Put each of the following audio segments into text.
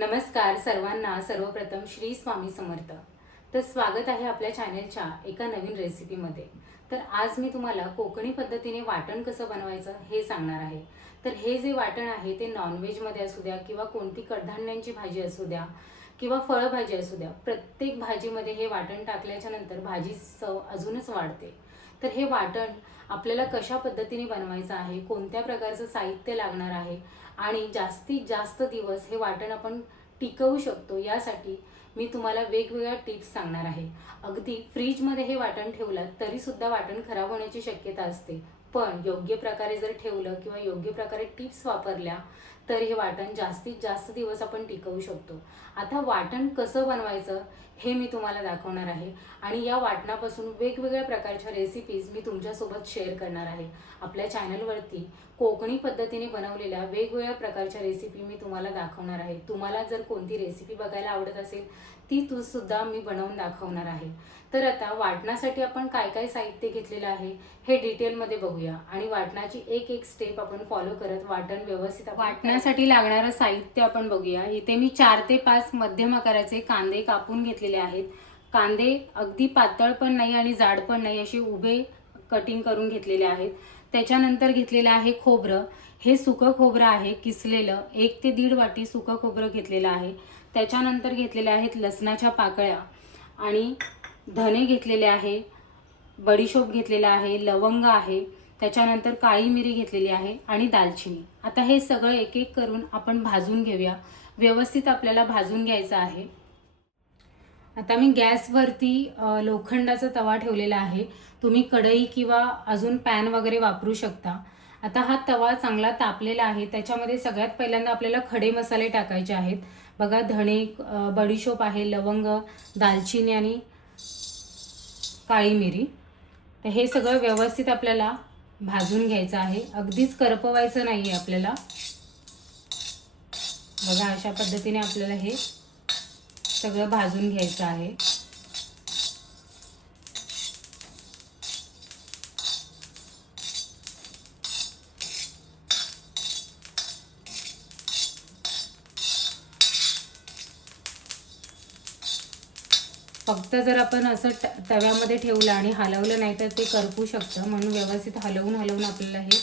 नमस्कार सर्वांना. सर्वप्रथम श्री स्वामी समर्थ. तर स्वागत आहे आपल्या चॅनलच्या एका नवीन रेसिपीमध्ये. तर आज मी तुम्हाला कोकणी पद्धतीने वाटण कसं बनवायचं हे सांगणार आहे. तर हे जे वाटण आहे ते नॉनव्हेजमध्ये असू द्या किंवा कोणती कडधान्यांची भाजी असू द्या किंवा फळभाजी असू द्या, प्रत्येक भाजीमध्ये हे वाटण टाकल्याच्या नंतर भाजी चव अजूनच वाढते. तर हे वाटण आपल्याला कशा पद्धतीने बनवायचं आहे, कोणत्या प्रकारचं साहित्य लागणार आहे आणि जास्तीत जास्त दिवस हे वाटण आपण टिकवू शकतो, यासाठी मी तुम्हाला वेगवेगळ्या टिप्स सांगणार आहे. अगदी फ्रीजमध्ये हे वाटण ठेवलं तरीसुद्धा वाटण खराब होण्याची शक्यता असते, पण योग्य प्रकारे जर ठेवलं किंवा योग्य प्रकारे टिप्स वापरल्या तर हे वाटण जास्तीत जास्त दिवस आपण टिकवू शकतो. आता वाटण कसं बनवायचं हे मी तुम्हाला दाखवणार आहे आणि या वाटणापासून वेगवेगळ्या प्रकारच्या रेसिपीज मी तुमच्यासोबत शेअर करणार आहे. आपल्या चॅनलवरती कोकणी पद्धतीने बनवलेल्या वेगवेगळ्या प्रकारच्या रेसिपी मी तुम्हाला दाखवणार आहे. तुम्हाला जर कोणती रेसिपी बघायला आवडत असेल ती सुद्धा मी बनवून दाखवणार आहे. तर आता वाटणासाठी आपण काय काय साहित्य घेतलेलं आहे हे डिटेलमध्ये बघूया आणि वाटणाची एक एक स्टेप आपण फॉलो करत वाटण व्यवस्थित वाटण्यासाठी लागणारं साहित्य आपण बघूया. इथे मी 4 ते 5 मध्यम आकाराचे कांदे कापून घेतलेले आहेत. कांदे अगदी पातळ पण नाही आणि जाड पण नाही, असे उभे कटिंग करून घेतलेले आहेत. त्याच्यानंतर घेतलेलं आहे खोबरं. हे सुकं खोबरं आहे किसलेलं. 1 ते 1.5 वाटी सुकं खोबरं घेतलेलं आहे. त्याच्यानंतर घेतलेल्या आहेत लसणाच्या पाकळ्या आणि धने घेतलेले आहे, बडीशोप घेतलेला आहे, लवंग आहे, त्याच्यानंतर काळी मिरी घेतलेली आहे आणि दालचिनी. आता हे सगळं एक एक करून आपण भाजून घेऊया. व्यवस्थित आपल्याला भाजून घ्यायचं आहे. आता मी गॅसवरती लोखंडाचा तवा ठेवलेला आहे. तुम्ही कढई किंवा अजून पॅन वगैरे वापरू शकता. आता हा तवा चांगला तापलेला आहे. त्याच्यामध्ये सगळ्यात पहिल्यांदा आपल्याला खडे मसाले टाकायचे आहेत. बघा, धणे, बडीशोप आहे, लवंग, दालचिनी आणि काळी मिरी. तर हे सगळं व्यवस्थित आपल्याला भाजून घ्यायचं आहे. अगदीच करपवायचं नाही आहे आपल्याला. बघा, अशा पद्धतीने आपल्याला हे सगळं भाजून घ्यायचं आहे. फक्त जर आपण असं तव्यामध्ये ठेवलं आणि हलवलं नाही तर ते करपू शकतं, म्हणून व्यवस्थित हलवून हलवून आपल्याला हे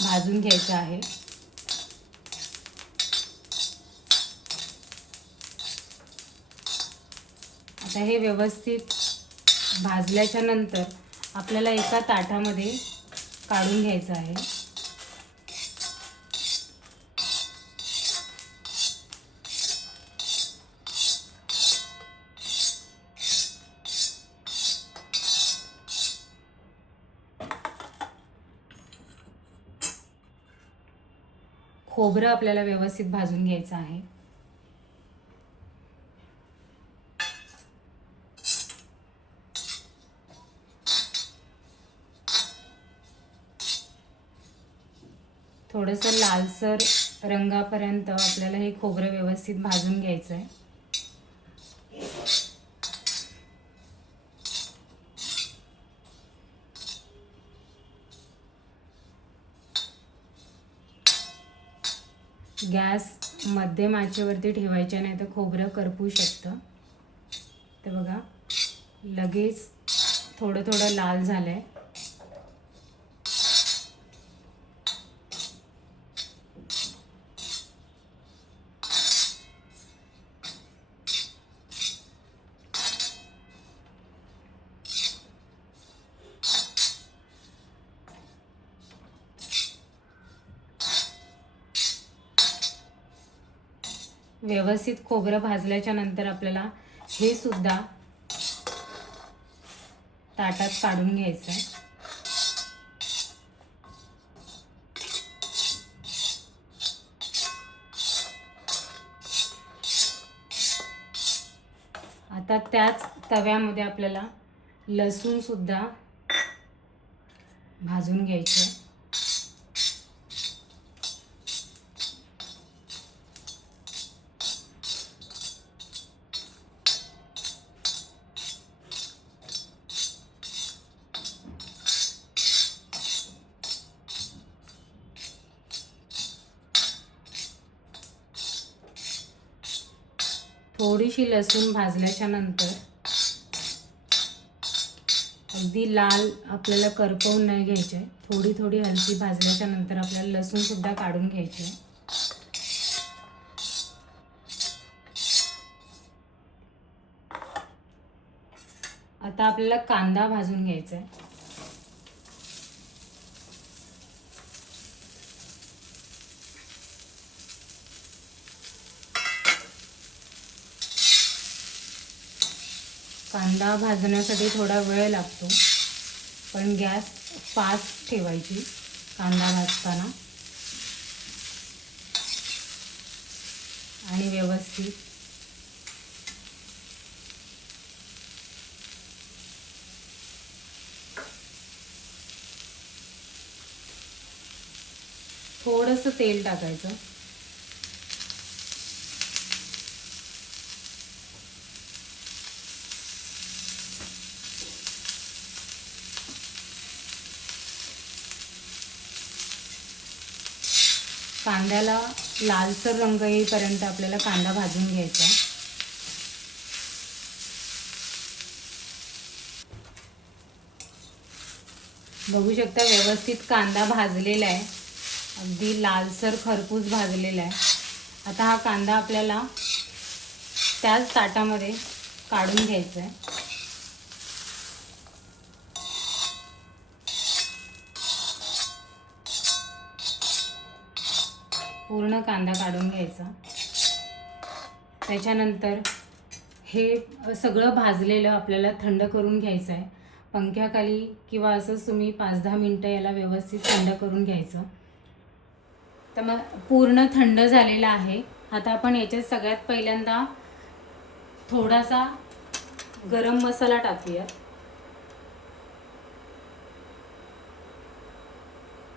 भाजून घ्यायचं आहे. आता हे व्यवस्थित भाजल्याच्या नंतर आपल्याला एका ताटामध्ये काढून घ्यायचं आहे. खोबरं आपल्याला व्यवस्थित भाजून घ्यायचं आहे. थोडंसं लालसर रंगापर्यंत आपल्याला हे खोबरं व्यवस्थित भाजून घ्यायचं आहे. गॅस मध्यम आचेवरती ठेवायचे, नाही तर खोबरं करपू शकतं. तर बघा, लगेच थोडं थोडं लाल झालंय. व्यवस्थित खोबरं भाजल्याच्या नंतर आपल्याला हे सुद्धा ताटात काढून घ्यायचं आहे. आता त्याच तव्यामध्ये आपल्याला लसूण सुद्धा भाजून घ्यायचं. थोडीशी लसूण भाजल्याच्या नंतर अगदी लाल आपल्याला करपवून नाही घ्यायचे, थोडी थोडी हलकी भाजल्याच्या नंतर आपल्याला लसूण सुद्धा काढून घ्यायचे. आता आपल्याला कांदा भाजून घ्यायचा आहे. कांदा भाजण्यासाठी थोडा वेळ लागतो, पण गॅस फास्ट ठेवायची कांदा भाजताना आणि व्यवस्थित थोडंसं तेल टाकायचं. कांद्याला लालसर रंग येईपर्यंत आपल्याला कांदा भाजून घ्यायचा. बघू शकता व्यवस्थित कांदा भाजलेला आहे, अगदी लालसर खरपूस भाजलेला आहे. आता हा कांदा आपल्याला त्याच ताटामध्ये काढून घ्यायचा आहे. पूर्ण कांदा काढून घ्यायचा. त्याच्यानंतर हे सगळं भाजलेलं आपल्याला थंड करून घ्यायचं आहे. पंख्याखाली किंवा असंच तुम्ही 5-10 मिनटं याला व्यवस्थित थंड करून घ्यायचं. तर मग पूर्ण थंड झालेलं आहे. आता आपण याच्यात सगळ्यात पहिल्यांदा थोडासा गरम मसाला टाकूया.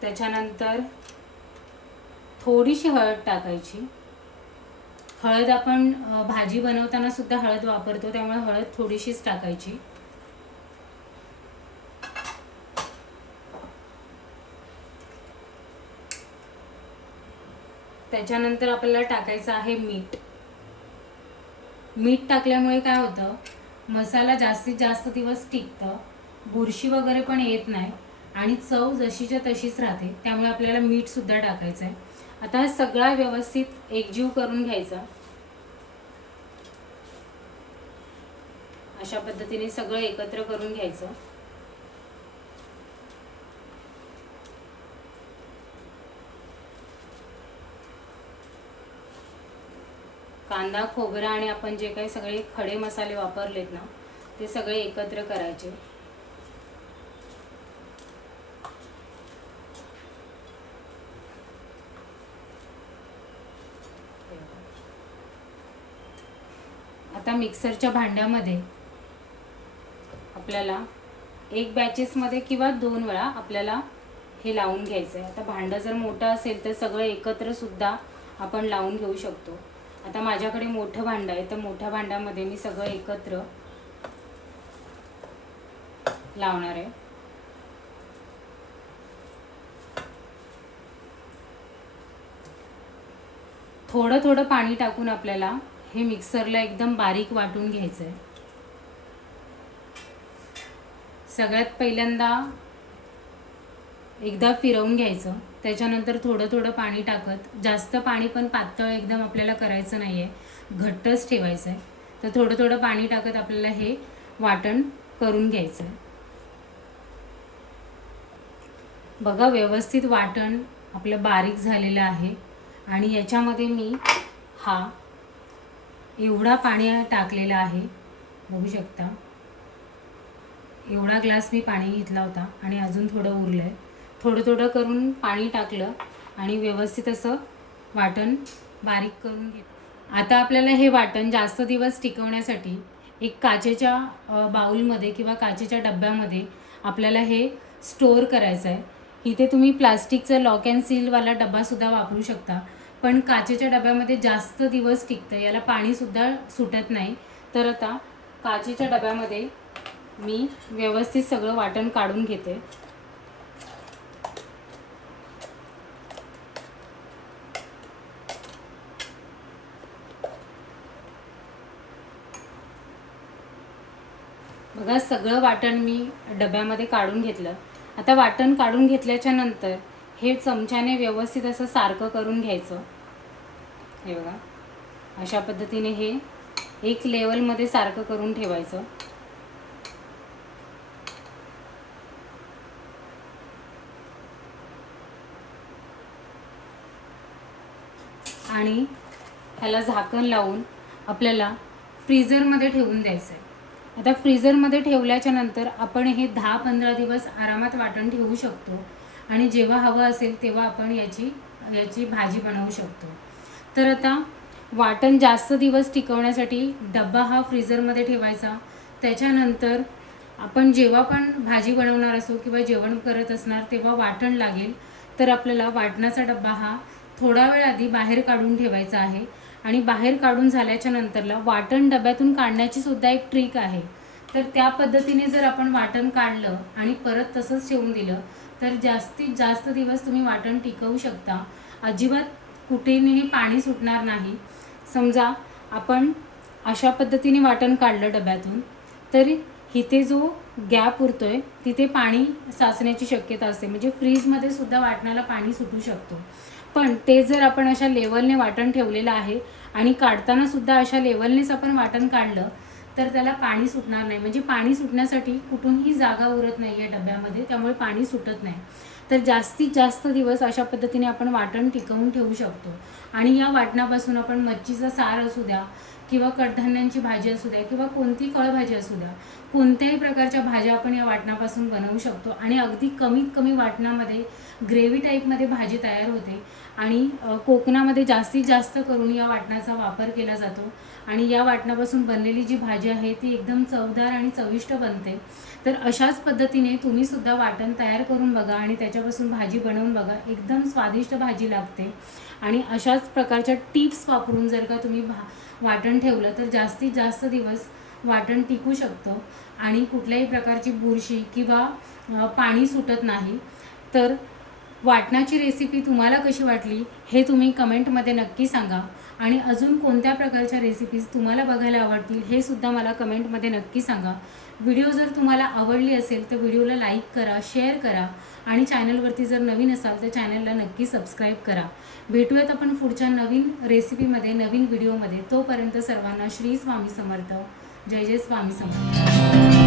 त्याच्यानंतर थोडीशी हळद टाकायची. हळद आपण भाजी बनवताना सुद्धा हळद वापरतो, त्यामुळे हळद थोडीशीच टाकायची. त्याच्यानंतर आपल्याला टाकायचं आहे मीठ. मीठ टाकल्यामुळे काय होतं, मसाला जास्तीत जास्त दिवस टिकतं, बुरशी वगैरे पण येत नाही आणि चव जशीच्या तशीच राहते. त्यामुळे आपल्याला मीठ सुद्धा टाकायचं आहे. आता हा सगळा व्यवस्थित एकजीव करून घ्यायचा. अशा पद्धतीने सगळं एकत्र करून घ्यायचं. कांदा, खोबरा आणि आपण जे काही सगळे खडे मसाले वापरलेत ना, ते सगळे एकत्र करायचे. आता मिक्सरच्या भांड्यामध्ये आपल्याला एक बॅचेसमध्ये किंवा 2 वेळा आपल्याला हे लावून घ्यायचं आहे. आता भांडं जर मोठं असेल तर सगळं एकत्र सुद्धा आपण लावून घेऊ शकतो. आता माझ्याकडे मोठं भांडं आहे, तर मोठ्या भांड्यामध्ये मी सगळं एकत्र लावणार आहे. थोडं थोडं पाणी टाकून आपल्याला हे मिक्सरला एकदम बारीक वाटून घ्यायचं आहे. सगळ्यात पहिल्यांदा एकदा फिरवून घ्यायचं. त्याच्यानंतर थोडं थोडं पाणी टाकत, जास्त पाणी पण पातळ एकदम आपल्याला करायचं नाही आहे, घट्टच ठेवायचं आहे. तर थोडं थोडं पाणी टाकत आपल्याला हे वाटण करून घ्यायचं आहे. बघा व्यवस्थित वाटण आपलं बारीक झालेलं आहे आणि याच्यामध्ये मी हा एवढा पाणी टाकलेला आहे. बघू शकता एवढा ग्लास मी पाणी घेतला होता आणि अजून थोडं उरलं आहे. थोडं थोडं करून पाणी टाकलं आणि व्यवस्थित असं वाटण बारीक करून घेतलं. आता आपल्याला हे वाटण जास्त दिवस टिकवण्यासाठी एक काचेच्या बाउलमध्ये किंवा काचेच्या डब्यामध्ये आपल्याला हे स्टोअर करायचं आहे. इथे तुम्ही प्लास्टिकचं लॉक अँड सीलवाला डब्बासुद्धा वापरू शकता, पण काचेच्या डब्यामध्ये जास्त दिवस टिकतं, याला पाणीसुद्धा सुटत नाही. तर आता काचेच्या डब्यामध्ये मी व्यवस्थित सगळं वाटण काढून घेते. बघा सगळं वाटण मी डब्यामध्ये काढून घेतलं. आता वाटण काढून घेतल्याच्या नंतर हे चमच्याने व्यवस्थित असं सारखं करून घ्यायचं. हे बघा अशा पद्धतीने हे एक लेवलमध्ये सारखं करून ठेवायचं. आणि ह्याला झाकण लावून आपल्याला फ्रीझरमध्ये ठेवून द्यायचं आहे. आता फ्रीझरमध्ये ठेवल्याच्या नंतर आपण हे 10-15 दिवस आरामात वाटण ठेवू शकतो आणि जेव्हा हवं असेल तेव्हा आपण याची भाजी बनवू शकतो. तर आता वाटण जास्त दिवस टिकवण्यासाठी डब्बा हा फ्रीझरमध्ये ठेवायचा. त्याच्यानंतर आपण जेव्हा पण भाजी बनवणार असो किंवा जेवण करत असणार तेव्हा वाटण लागेल, तर आपल्याला वाटणाचा डब्बा हा थोडा वेळ आधी बाहेर काढून ठेवायचा आहे. आणि बाहेर काढून झाल्याच्या नंतरला वाटण डब्यातून काढण्याची सुद्धा एक ट्रिक आहे. तर त्या पद्धतीने जर आपण वाटण काढलं आणि परत तसंच ठेवून दिलं तर जास्तीत जास्त दिवस तुम्ही वाटण टिकवू शकता. अजिबात कुठेही पाणी सुटणार नाही. समजा आपण अशा पद्धतीने वाटण काढलं डब्यातून, तर इथे जो गॅप उरतोय तिथे पाणी साचण्याची शक्यता असते, म्हणजे फ्रीजमध्ये सुद्धा वाटणाला पाणी सुटू शकतो. पण ते जर आपण अशा लेवलने वाटण ठेवलेलं आहे आणि काढताना सुद्धा अशा लेवलनेच आपण वाटण काढलं तर त्याला पाणी सुटणार नाही. म्हणजे पाणी सुटण्यासाठी कुठूनही जागा उरत नाही आहे डब्यामध्ये, त्यामुळे पाणी सुटत नाही. तर जास्तीत जास्त दिवस अशा पद्धतीने आपण वाटण टिकवून ठेवू शकतो. आणि या वाटणापासून आपण मच्छीचा सार असू द्या किंवा कडधान्यांची भाजी असू द्या किंवा कोणती फळभाजी असू द्या, कोणत्याही प्रकारच्या भाज्या आपण या वाटणापासून बनवू शकतो. आणि अगदी कमीत कमी वाटणामध्ये ग्रेव्ही टाईपमध्ये भाजी तयार होते. आणि कोकणामध्ये जास्तीत जास्त करून या वाटणाचा वापर केला जातो. आणि या वाटणापासून बनलेली जी भाजी आहे ती एकदम चवदार आणि चविष्ट बनते. तर अशाच पद्धतीने तुम्ही सुद्धा वाटण तयार करून बघा आणि त्याच्यापासून भाजी बनवून बघा. एकदम स्वादिष्ट भाजी लागते. आणि अशाच प्रकारच्या टिप्स वापरून जर का तुम्ही वाटण ठेवलं तर जास्तीत जास्त दिवस वाटण टिकू शकतं आणि कुठल्याही प्रकारची बुरशी किंवा पाणी सुटत नाही. तर वाटणाची रेसिपी तुम्हाला कशी वाटली हे तुम्ही कमेंटमध्ये नक्की सांगा. आणि अजून कोणत्या प्रकारच्या रेसिपीज तुम्हाला बघायला आवडतील हे सुद्धा मला कमेंटमध्ये नक्की सांगा. व्हिडिओ जर तुम्हाला आवडली असेल तर व्हिडिओला लाईक करा, शेअर करा आणि चॅनलवरती जर नवीन असाल तर चॅनलला नक्की सबस्क्राईब करा. भेटूयात आपण पुढच्या नवीन रेसिपीमध्ये, नवीन व्हिडिओमध्ये. तोपर्यंत सर्वांना श्री स्वामी समर्थ. जय जय स्वामी समर्थ.